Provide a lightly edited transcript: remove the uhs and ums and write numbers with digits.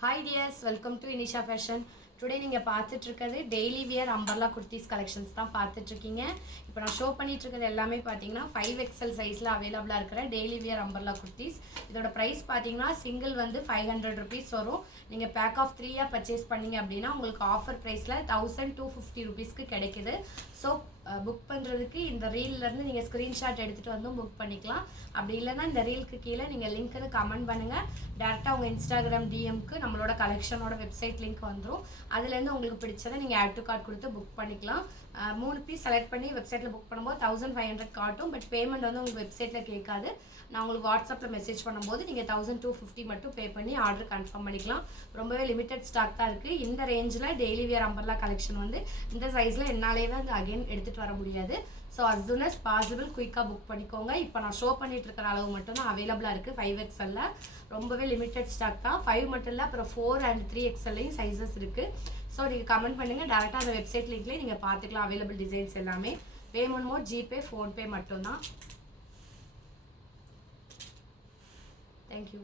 Hi dears, welcome to Inisha Fashion. Today நீங்கள் பார்த்துட்டு இருக்கிறது daily wear umbrella kurtis collections தான் பார்த்துட்டு இருக்கீங்க. இப்போ நான் ஷோ பண்ணிட்டு இருக்கிறது எல்லாமே பார்த்தீங்கன்னா 5XL சைஸில் அவைலபிளாக இருக்கிற டெய்லி வியர் அம்பர்லா குர்த்திஸ். இதோட ப்ரைஸ் பார்த்தீங்கன்னா சிங்கிள் வந்து 500 rupees வரும். நீங்கள் பேக் ஆஃப் 3 பர்ச்சேஸ் பண்ணீங்க அப்படின்னா உங்களுக்கு ஆஃபர் ப்ரைஸில் 1250 rupeesக்கு கிடைக்குது. ஸோ புக் பண்ணுறதுக்கு இந்த ரீல்லேருந்து நீங்கள் ஸ்க்ரீன்ஷாட் எடுத்துகிட்டு வந்து புக் பண்ணிக்கலாம். அப்படி இல்லைன்னா இந்த ரீலுக்கு கீழே நீங்கள் லிங்க்குன்னு கமெண்ட் பண்ணுங்கள். டேரெக்டாக உங்கள் இன்ஸ்டாகிராம் டிஎம்க்கு நம்மளோட கலெக்ஷனோட வெப்சைட் லிங்க் வந்துடும். அதுலேருந்து உங்களுக்கு பிடிச்சதை நீங்கள் ஆட் டு கார்ட் கொடுத்து புக் பண்ணிக்கலாம். 3 பீஸ் செலக்ட் பண்ணி வெப்சைட்டில் புக் பண்ணும்போது 1500 காட்டும். பட் பேமெண்ட் வந்து உங்களுக்கு வெப்சைட்டில் கேட்காது. நான் உங்களுக்கு வாட்ஸ்அப்பில் மெசேஜ் பண்ணும்போது நீங்கள் 1250 மட்டும் பே பண்ணி ஆர்டர் கன்ஃபார்ம் பண்ணிக்கலாம். ரொம்பவே லிமிட்டட் ஸ்டாக் தான் இருக்குது. இந்த ரேஞ்சில் டெய்லி வியர் அம்பர்லா கலெக்ஷன் வந்து இந்த சைஸில் என்னாலே வந்து அகைன் எடுத்துகிட்டு வர முடியாது. So as soon as possible குயிக்காக புக் பண்ணிக்கோங்க. இப்போ நான் ஷோ பண்ணிட்டு இருக்கிற அளவு மட்டும் தான் அவைலபிளாக இருக்குது 5XL. ரொம்பவே லிமிட்டட் ஸ்டாக் தான். 5 மட்டும் இல்லை, அப்புறம் 4 and 3XLலையும் சைஸஸ் இருக்குது. ஸோ நீங்கள் கமெண்ட் பண்ணுங்கள். டேரெக்டாக அந்த வெப்சைட் லிங்க்லேயே நீங்கள் பார்த்துக்கலாம் அவைலபிள் டிசைன்ஸ் எல்லாமே. பேமெண்ட் மோட் ஜிபே, ஃபோன்பே மட்டும்தான். தேங்க்யூ.